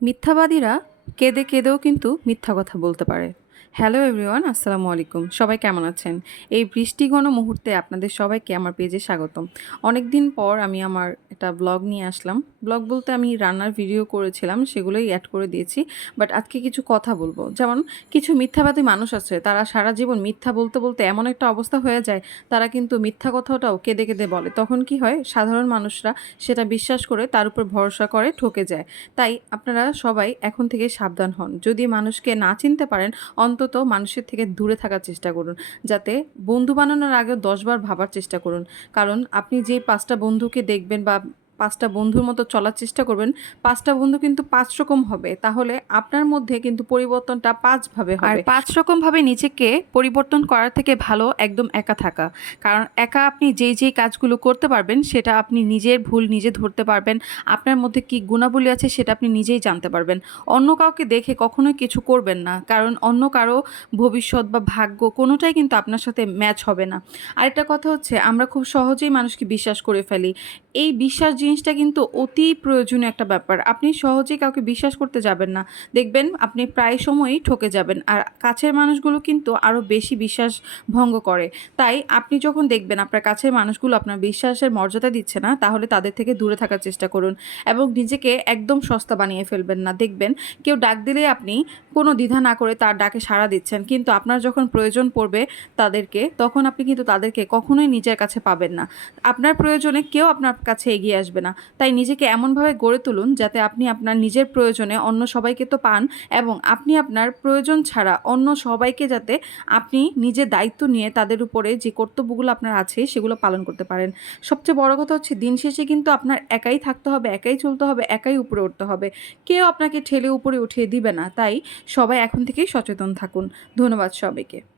মিথ্যাবাদীরা কেঁদে কেঁদেও কিন্তু মিথ্যা কথা বলতে পারে। হ্যালো এভরিওয়ান আসসালামু আলাইকুম। সবাই কেমন আছেন? এই বৃষ্টিঘন মুহূর্তে আপনাদের সবাইকে আমার পেজে স্বাগতম। অনেক দিন পর আমি আমার একটা ব্লগ নিয়ে আসলাম। ব্লগ বলতে আমি রান্নার ভিডিও করেছিলাম, সেগুলোই অ্যাড করে দিয়েছি। বাট আজকে কিছু কথা বলব। যেমন, কিছু মিথ্যাবাদী মানুষ আছে, তারা সারা জীবন মিথ্যা বলতে বলতে এমন একটা অবস্থা হয়ে যায়, তারা কিন্তু মিথ্যা কথাটাও কেঁদে কেঁদে বলে। তখন কি হয়? সাধারণ মানুষরা সেটা বিশ্বাস করে তার উপর ভরসা করে ঠকে যায়। তাই আপনারা সবাই এখন থেকে সাবধান হন। যদি মানুষকে না চিনতে পারেন, অন্তত মানুষের থেকে দূরে থাকার চেষ্টা করুন। যাতে বন্ধু বানানোর আগে দশবার ভাবার চেষ্টা করুন। কারণ আপনি যে পাঁচটা বন্ধুকে দেখবেন বা পাঁচটা বন্ধুর মতো চলার চেষ্টা করবেন। পাঁচটা বন্ধু কিন্তু পাঁচ রকম হবে। তাহলে আপনার মধ্যে কিন্তু পরিবর্তনটা পাঁচভাবে হবে। পাঁচ রকমভাবে নিজেকে পরিবর্তন করার থেকে ভালো একদম একা থাকা। কারণ একা আপনি যেই যেই কাজগুলো করতে পারবেন, সেটা আপনি নিজের ভুল নিজে ধরতে পারবেন। আপনার মধ্যে কি গুণাবলী আছে, সেটা আপনি নিজেই জানতে পারবেন। অন্য কাউকে দেখে কখনোই কিছু করবেন না। কারণ অন্য কারও ভবিষ্যৎ বা ভাগ্য কোনোটাই কিন্তু আপনার সাথে ম্যাচ হবে না। আরেকটা কথা হচ্ছে, আমরা খুব সহজেই মানুষকে বিশ্বাস করে ফেলি। এই বিশ্বাস জিনিসটা কিন্তু অতি প্রয়োজনীয় একটা ব্যাপার। আপনি সহজেই কাউকে বিশ্বাস করতে যাবেন না। দেখবেন আপনি প্রায় সময়ই ঠকে যাবেন আর কাছের মানুষগুলো কিন্তু আরও বেশি বিশ্বাস ভঙ্গ করে। তাই আপনি যখন দেখবেন আপনার কাছের মানুষগুলো আপনার বিশ্বাসের মর্যাদা দিচ্ছে না, তাহলে তাদের থেকে দূরে থাকার চেষ্টা করুন এবং নিজেকে একদম সস্তা বানিয়ে ফেলবেন না। দেখবেন কেউ ডাক দিলে আপনি কোনো দ্বিধা না করে তার ডাকে সাড়া দিচ্ছেন। কিন্তু আপনার যখন প্রয়োজন পড়বে তাদেরকে, তখন আপনি কিন্তু তাদেরকে কখনোই নিজের কাছে পাবেন না। আপনার প্রয়োজনে কেউ আপনার কাছে এগিয়ে আসবে না। তাই নিজেকে এমনভাবে গড়ে তুলুন যাতে আপনি আপনার নিজের প্রয়োজনে অন্য সবাইকে তো পান এবং আপনি আপনার প্রয়োজন ছাড়া অন্য সবাইকে যাতে আপনি নিজের দায়িত্ব নিয়ে তাদের উপরে যে কর্তব্যগুলো আপনার আছে সেগুলো পালন করতে পারেন। সবচেয়ে বড় কথা হচ্ছে দিন শেষে কিন্তু আপনার একাই থাকতে হবে, একাই চলতে হবে, একাই উপরে উঠতে হবে। কেউ আপনাকে ঠেলে উপরে উঠিয়ে দিবে না। তাই সবাই এখন থেকেই সচেতন থাকুন। ধন্যবাদ সবাইকে।